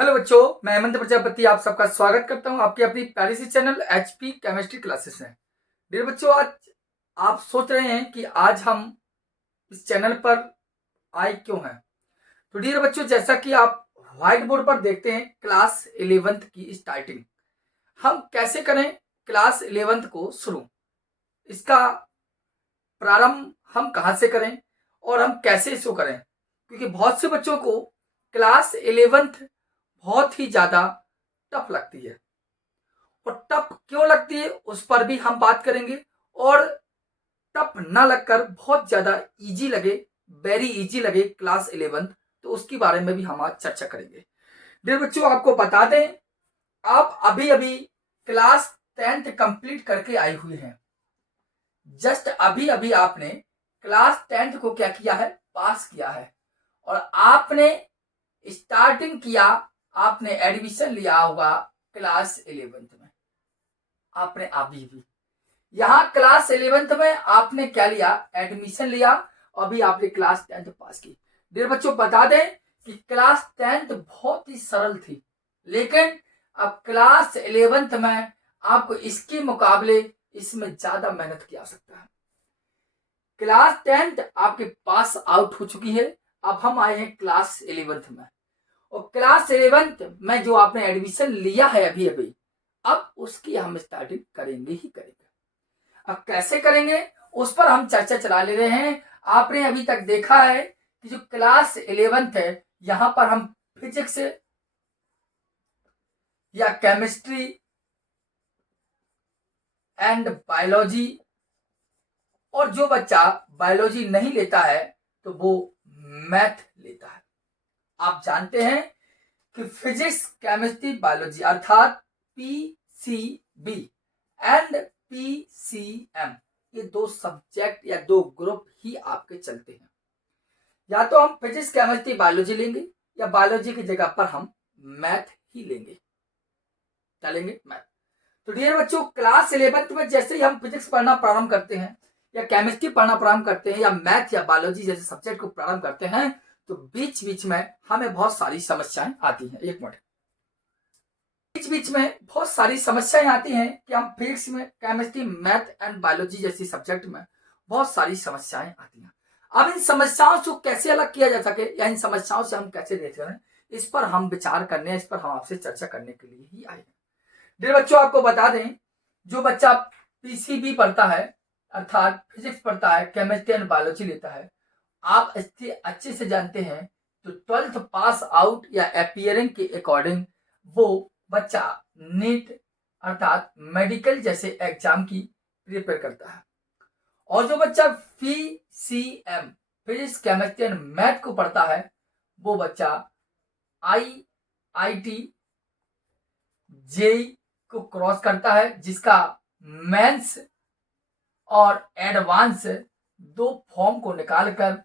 Hello बच्चों, मैं हेमंत प्रजापति आप सबका स्वागत करता हूं आपकी अपनी प्यारी सी चैनल एचपी केमिस्ट्री क्लासेस में। डियर बच्चों, आज आप सोच रहे हैं कि आज हम इस चैनल पर आए क्यों हैं। तो डियर बच्चों, जैसा कि आप व्हाइट बोर्ड पर देखते हैं, क्लास 11th की स्टार्टिंग हम कैसे करें, क्लास 11th को शुरू, इसका प्रारंभ हम कहां से करें और हम कैसे इसको करें, क्योंकि बहुत से बच्चों को क्लास 11th बहुत ही ज्यादा टफ लगती है। और टफ क्यों लगती है उस पर भी हम बात करेंगे, और टफ ना लगकर बहुत ज्यादा इजी लगे, वेरी इजी लगे क्लास 11th, तो उसके बारे में भी हम आज चर्चा करेंगे। डियर बच्चों, आपको बता दें, आप अभी अभी क्लास 10th कंप्लीट करके आए हुए हैं। जस्ट अभी अभी आपने क्लास 10th को क्या किया है, पास किया है। और आपने स्टार्टिंग किया, आपने एडमिशन लिया होगा क्लास 11th में। आपने अभी भी यहाँ क्लास 11th में आपने क्या लिया, एडमिशन लिया। अभी आपने क्लास 10th पास की। डियर बच्चों, बता दें कि क्लास 10th बहुत ही सरल थी, लेकिन अब क्लास 11th में आपको इसके मुकाबले इसमें ज्यादा मेहनत की आवश्यकता है। क्लास 10th आपके पास आउट हो चुकी है, अब हम आए हैं क्लास 11th में। और क्लास 11th में जो आपने एडमिशन लिया है अभी अभी, अब उसकी हम स्टार्टिंग करेंगे ही करेंगे। अब कैसे करेंगे उस पर हम चर्चा चला ले रहे हैं। आपने अभी तक देखा है कि जो क्लास 11th है, यहां पर हम फिजिक्स या केमिस्ट्री एंड बायोलॉजी, और जो बच्चा बायोलॉजी नहीं लेता है तो वो मैथ लेता है। आप जानते हैं कि फिजिक्स केमिस्ट्री बायोलॉजी अर्थात पीसीबी एंड पीसीएम, ये दो सब्जेक्ट या दो ग्रुप ही आपके चलते हैं। या तो हम फिजिक्स केमिस्ट्री बायोलॉजी लेंगे, या बायोलॉजी की जगह पर हम मैथ ही लेंगे। क्या लेंगे? मैथ। तो डियर बच्चों, क्लास 11th में जैसे ही हम फिजिक्स पढ़ना प्रारंभ करते हैं, या केमिस्ट्री पढ़ना प्रारंभ करते हैं, या मैथ या बायोलॉजी जैसे सब्जेक्ट को प्रारंभ करते हैं, तो बीच बीच में हमें बहुत सारी समस्याएं आती हैं। एक मिनट, बीच बीच में बहुत सारी समस्याएं आती हैं कि हम फिजिक्स में, केमिस्ट्री, मैथ एंड बायोलॉजी जैसी सब्जेक्ट में बहुत सारी समस्याएं आती हैं। अब इन समस्याओं से कैसे अलग किया जा सके, या इन समस्याओं से हम कैसे देख रहे हैं, इस पर हम विचार करने, इस पर हम आपसे चर्चा करने के लिए ही आए हैं। डियर बच्चों, आपको बता दें, जो बच्चा पीसीबी पढ़ता है अर्थात फिजिक्स पढ़ता है, केमिस्ट्री एंड बायोलॉजी लेता है, आप इससे अच्छे से जानते हैं, तो 12th पास आउट या अपियरिंग के अकॉर्डिंग वो बच्चा नीट अर्थात मेडिकल जैसे एग्जाम की प्रिपेयर करता है। और जो बच्चा PCM physics chemistry and math को पढ़ता है, वो बच्चा आईआईटी जेई को क्रॉस करता है, जिसका मेंस और एडवांस दो फॉर्म को निकालकर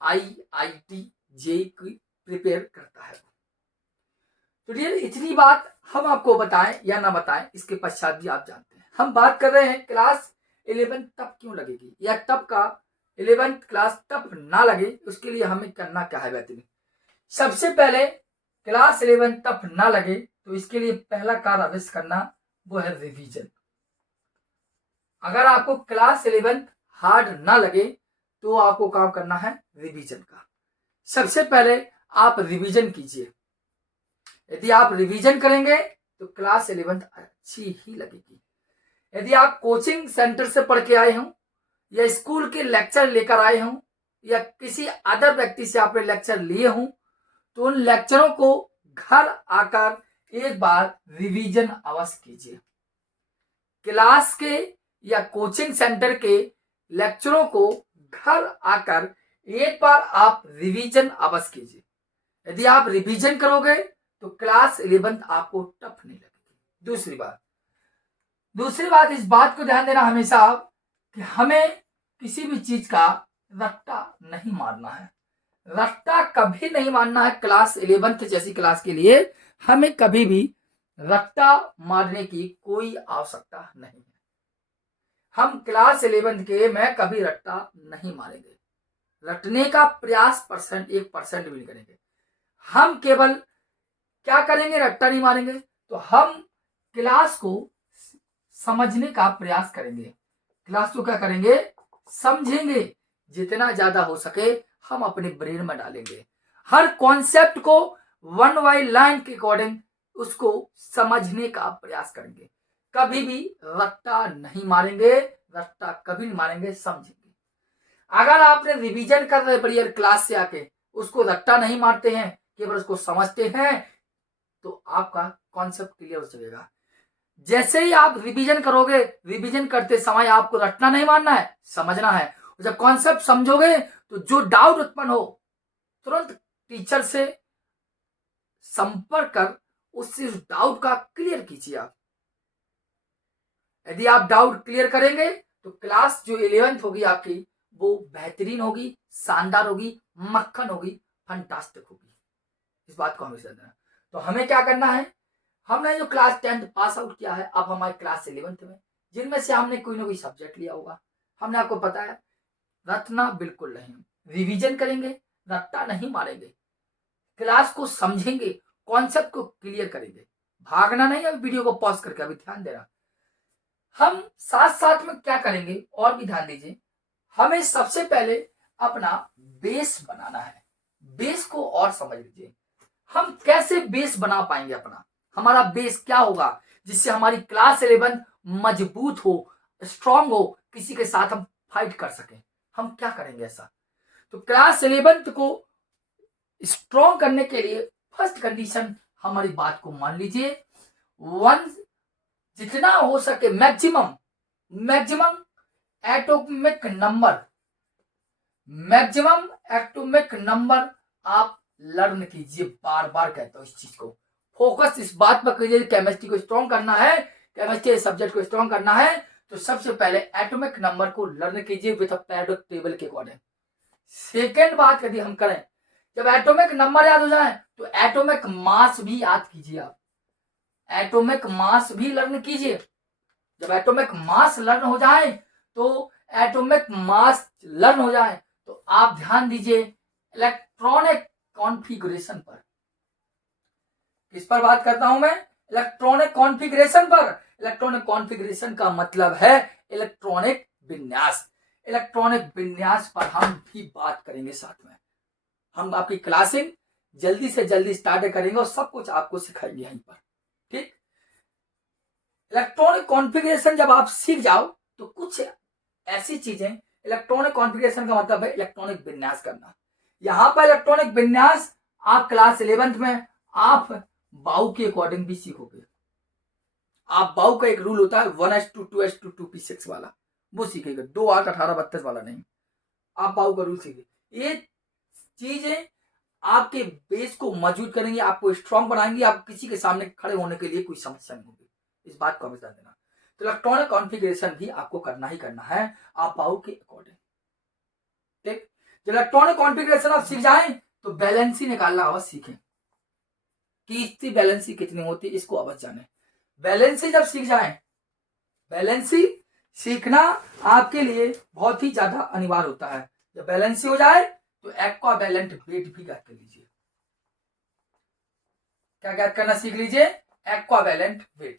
आईआईटी जेई की प्रिपेयर करता है। तो डियर, इतनी बात हम आपको बताएं या ना बताएं, इसके पश्चात भी आप जानते हैं हम बात कर रहे हैं क्लास 11 तब क्यों लगेगी, या तब का 11th क्लास तब ना लगे, उसके लिए हमें करना क्या है। बेहतरीन, सबसे पहले क्लास 11 तब ना लगे तो इसके लिए पहला कार्य अवश्य करना, वो है रिवीजन। अगर आपको क्लास 11 हार्ड ना लगे तो आपको काम करना है रिवीजन का। सबसे पहले आप रिवीजन कीजिए। यदि आप रिवीजन करेंगे तो क्लास 11 अच्छी ही लगेगी। यदि आप कोचिंग सेंटर से पढ़ के आए हों, या स्कूल के लेक्चर लेकर आए हों, या किसी अदर व्यक्ति से आपने लेक्चर लिए हों, तो उन लेक्चरों को घर आकर एक बार रिवीजन अवश्य कीजिए। क्लास के या कोचिंग सेंटर के लेक्चरों को घर आकर एक बार आप रिवीजन अवश्य कीजिए। यदि आप रिवीजन करोगे तो क्लास 11 आपको टफ नहीं लगेगी। दूसरी बात, इस बात को ध्यान देना हमेशा कि हमें किसी भी चीज का रट्टा नहीं मारना है। रट्टा कभी नहीं मारना है। क्लास 11 जैसी क्लास के लिए हमें कभी भी रट्टा मारने की कोई आवश्यकता नहीं है। हम क्लास 11 के में कभी रट्टा नहीं मारेंगे, रटने का प्रयास 1% भी नहीं करेंगे। हम केवल क्या करेंगे, रट्टा नहीं मारेंगे। तो हम क्लास को समझने का प्रयास करेंगे, क्लास को क्या करेंगे, समझेंगे। जितना ज्यादा हो सके हम अपने ब्रेन में डालेंगे। हर कॉन्सेप्ट को वन बाय लाइन के अकॉर्डिंग उसको समझने का प्रयास करेंगे। कभी भी रट्टा नहीं मारेंगे, रट्टा कभी नहीं मारेंगे, समझेंगे। अगर आपने रिवीजन कर रहे बढ़िया क्लास से आके उसको रट्टा नहीं मारते हैं, केवल उसको समझते हैं, तो आपका कॉन्सेप्ट क्लियर हो जाएगा। जैसे ही आप रिवीजन करोगे, रिवीजन करते समय आपको रटना नहीं मारना है, समझना है। जब कॉन्सेप्ट समझोगे तो जो डाउट उत्पन्न हो तुरंत टीचर से संपर्क कर उस डाउट का क्लियर कीजिए आप। यदि आप डाउट क्लियर करेंगे तो क्लास जो 11th होगी आपकी वो बेहतरीन होगी, शानदार होगी, मक्खन होगी, फंटास्टिक होगी। इस बात को हमेशा देना। तो हमें क्या करना है, हमने जो क्लास 10th पास आउट किया है, अब हमारे क्लास 11th में, जिनमें से हमने कोई ना कोई सब्जेक्ट लिया होगा, हमने आपको पता है रटना बिल्कुल नहीं, रिवीजन करेंगे, रट्टा नहीं मारेंगे, क्लास को समझेंगे, कॉन्सेप्ट को क्लियर करेंगे। भागना नहीं, अभी वीडियो को पॉज करके अभी ध्यान देना। हम साथ साथ में क्या करेंगे और भी ध्यान दीजिए, हमें सबसे पहले अपना बेस बनाना है। बेस को और समझ लीजिए, हम कैसे बेस बना पाएंगे अपना, हमारा बेस क्या होगा जिससे हमारी क्लास 11 मजबूत हो, स्ट्रांग हो, किसी के साथ हम फाइट कर सकें। हम क्या करेंगे ऐसा, तो क्लास 11 को स्ट्रांग करने के लिए फर्स्ट कंडीशन, हमारी बात को मान लीजिए, वन जितना हो सके maximum maximum atomic number, maximum atomic number आप लर्न कीजिए। बार बार कहता हूं इस चीज को, फोकस इस बात पर कीजिए। केमिस्ट्री को स्ट्रॉन्ग करना है, केमिस्ट्री सब्जेक्ट को स्ट्रॉन्ग करना है, तो सबसे पहले एटॉमिक नंबर को लर्न कीजिए विद पेरियोडिक टेबल के अकॉर्डिंग। सेकेंड बात यदि हम करें, जब एटॉमिक नंबर याद हो जाए तो एटॉमिक मास भी याद कीजिए आप, एटॉमिक मास भी लर्न कीजिए। जब एटॉमिक मास लर्न हो जाए तो एटॉमिक मास लर्न हो जाए तो आप ध्यान दीजिए इलेक्ट्रॉनिक कॉन्फ़िगरेशन पर। किस पर बात करता हूं मैं, इलेक्ट्रॉनिक कॉन्फ़िगरेशन पर। इलेक्ट्रॉनिक कॉन्फ़िगरेशन का मतलब है इलेक्ट्रॉनिक विन्यास। इलेक्ट्रॉनिक विन्यास पर हम भी बात करेंगे साथ में। हम आपकी क्लासिंग जल्दी से जल्दी स्टार्ट करेंगे और सब कुछ आपको सिखाएंगे यहीं पर, ठीक। इलेक्ट्रॉनिक कॉन्फ़िगरेशन जब आप सीख जाओ तो कुछ ऐसी चीजें, इलेक्ट्रॉनिक कॉन्फ़िगरेशन का मतलब है इलेक्ट्रॉनिक विन्यास करना। यहां पर इलेक्ट्रॉनिक विन्यास आप क्लास 11th में आप बाउ के अकॉर्डिंग भी सीखोगे। आप बाउ का एक रूल होता है 1:2 2:2 2p6 वाला, वो सीखेगा, 2 8 18 32 वाला नहीं। आप बाउ का रूल सीखे, ये चीजें आपके बेस को मजबूत करेंगे, आपको स्ट्रांग बनाएंगे, आप किसी के सामने खड़े होने के लिए कोई समस्या नहीं होगी। इस बात को हमेशा देना। तो इलेक्ट्रॉनिक कॉन्फ़िगरेशन भी आपको करना ही करना है आप बाउ के अकॉर्डिंग, ठीक। जब इलेक्ट्रॉनिक कॉन्फ़िगरेशन आप सीख जाएं तो बैलेंसी निकालना अवश्य सीखें कि इसकी बैलेंसी कितनी होती है, इसको अवश्य जाने। बैलेंसी जब सीख जाएं, बैलेंसी सीखना आपके लिए बहुत ही ज्यादा अनिवार्य होता है। जब बैलेंसी हो जाए तो एक्वा बैलेंट वेट भी याद कर लीजिए। क्या याद करना सीख लीजिए, एक्वा बैलेंट वेट।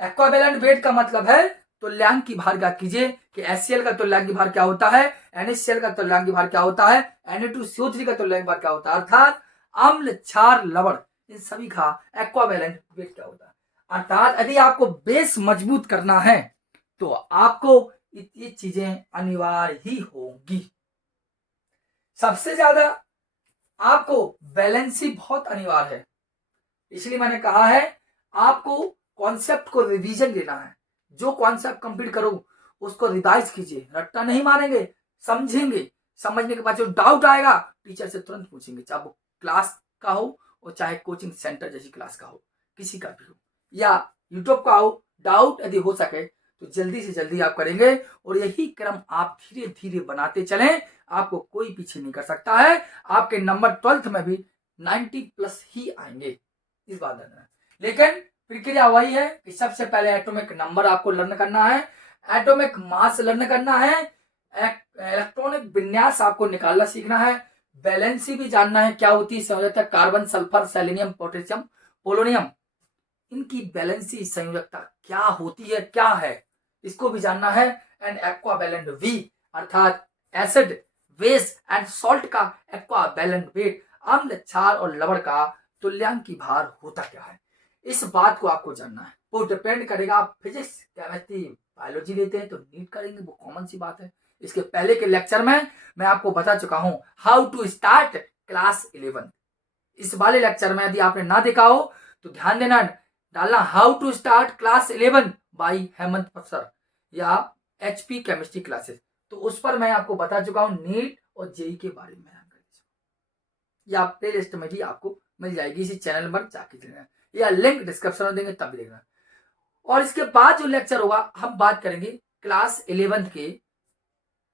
एक्वा बैलेंट वेट का मतलब है तुल्यांक की भार ज्ञात कीजिए कि HCl का तुल्यांक भार क्या होता है, NaCl का तुल्यांक भार क्या होता है, Na2CO3 का तुल्यांक भार क्या होता है, अर्थात अम्ल, क्षार, लवण, इन सभी का एक्वा बैलेंट वेट क्या होता है। अर्थात यदि आपको बेस मजबूत करना है तो आपको ये चीजें अनिवार्य ही होंगी। सबसे ज्यादा आपको बैलेंसी बहुत अनिवार्य है, इसलिए मैंने कहा है आपको कॉन्सेप्ट को रिवीजन लेना है। जो कॉन्सेप्ट कंप्लीट करो उसको रिवाइज कीजिए, रट्टा नहीं मारेंगे, समझेंगे। समझने के बाद जो डाउट आएगा टीचर से तुरंत पूछेंगे, चाहे वो क्लास का हो और चाहे कोचिंग सेंटर जैसी क्लास का हो, किसी का भी हो, या यूट्यूब का हो। डाउट यदि हो सके तो जल्दी से जल्दी आप करेंगे और यही क्रम आप धीरे धीरे बनाते चलें, आपको कोई पीछे नहीं कर सकता है। आपके नंबर 12th में भी 90+ ही आएंगे, इस बात में। लेकिन प्रक्रिया वही है कि सबसे पहले एटॉमिक नंबर आपको लर्न करना है, एटॉमिक मास लर्न करना है, इलेक्ट्रॉनिक विन्यास आपको निकालना सीखना है, वैलेंसी भी जानना है क्या होती है, संयोजकता, carbon, sulphur, selenium, potassium, polonium, इनकी वैलेंसी संयोजकता क्या होती है, क्या है, इसको भी जानना है। एंड एक्वावैलेंट वी अर्थात एसिड, बेस एंड सॉल्ट का एक्वावैलेंट वेट, अम्ल, क्षार और लवण का तुल्यांकी भार होता क्या है, इस बात को आपको जानना है। वो डिपेंड करेगा, आप फिजिक्स, केमिस्ट्री, बायोलॉजी लेते हैं तो नीट करेंगे, वो कॉमन सी बात है। इसके पहले के लेक्चर में मैं आपको बता चुका हूं हाउ टू स्टार्ट क्लास 11। इस वाले लेक्चर में यदि आपने ना देखा हो तो ध्यान देना, डालना how to start class 11 by Hemant पसर या एचपी केमिस्ट्री क्लासेस, तो उस पर मैं आपको बता चुका हूं नीट और जेई के बारे में। या प्ले लिस्ट में भी आपको मिल जाएगी, इसी चैनल पर जाके देखना या लिंक डिस्क्रिप्शन में देंगे तब भी देखना। और इसके बाद जो लेक्चर होगा हम बात करेंगे क्लास 11 के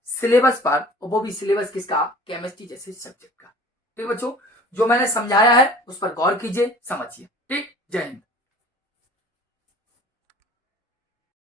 सिलेबस पर, और वो भी सिलेबस किसका, केमिस्ट्री जैसे सब्जेक्ट का। ठीक बच्चों, जो मैंने समझाया है उस पर गौर कीजिए, समझिए। ठीक, जय हिंद।